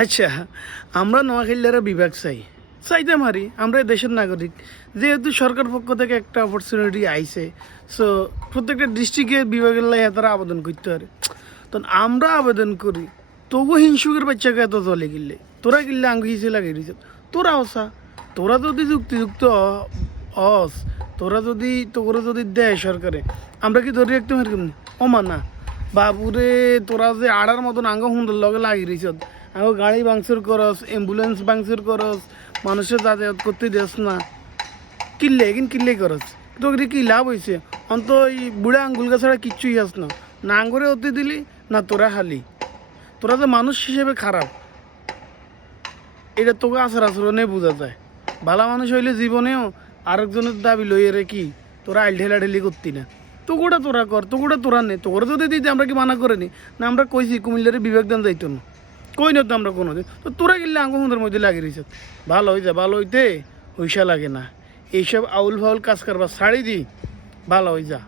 আচ্ছা, আমরা নোয়াখালীরা বিভাগ চাইতে মারি, আমরা এই দেশের নাগরিক, যেহেতু সরকার পক্ষ থেকে একটা অপরচুনিটি আইছে, সো প্রত্যেকটা ডিস্ট্রিক্টের বিভাগের লাই তারা আবেদন করতে পারে। তো আমরা আবেদন করি, তবু হিংসুকের বাচ্চাকে এত চলে গিললে, তোরা কিনলে আঙ্গি হিসেবে লাগিয়ে দিছে, তোরা ওসা, তোরা যদি যুক্তিযুক্ত অস, তোরা যদি দেয় সরকারে, আমরা কি ধরে রাখতে পারি কেমনি? ওমা না বাবুরে, তোরা যে আড়ার মতন আঙ্গ সুন্দর লগে লাগিয়ে দিছ, আঙ্গ গাড়ি ভাঙচুর করস, অ্যাম্বুলেন্স ভাঙচুর করস, মানুষের যাতায়াত করতে দেস না, কিনলে করস, তোকে কি লাভ হয়েছে? অন্ত এই বুড়া আঙ্গুল ছাড়া কিচ্ছুই আস না, না আঙ্গুরে হতে দিলি না তোরা হালি, তোরা যে মানুষ হিসেবে খারাপ এটা তোকে আচার আচরণে বোঝা যায়। ভালো মানুষ হইলে জীবনেও আরেকজনের দাবি লইয়ে রে কি তোরা আইল ঢেলাঢেলি করতি না, তোগুটা তোরা কর, তোগুটা তোরা নে, তোরা যদি দিতে আমরা কি মানা করে নি? না আমরা কইছি কুমিল্লার বিবেক দান যাইতো না, কই না তো আমরা কোনো দিন, তো তোরা গেলে আঙ্গুদের মধ্যে লাগিয়ে দিয়েছ, ভালো হয়ে যা, ভালো হইতে হইসা লাগে না, এইসব আউল ফাউল কাজ করবা ছাড়ি দি, ভালো হয়ে যা।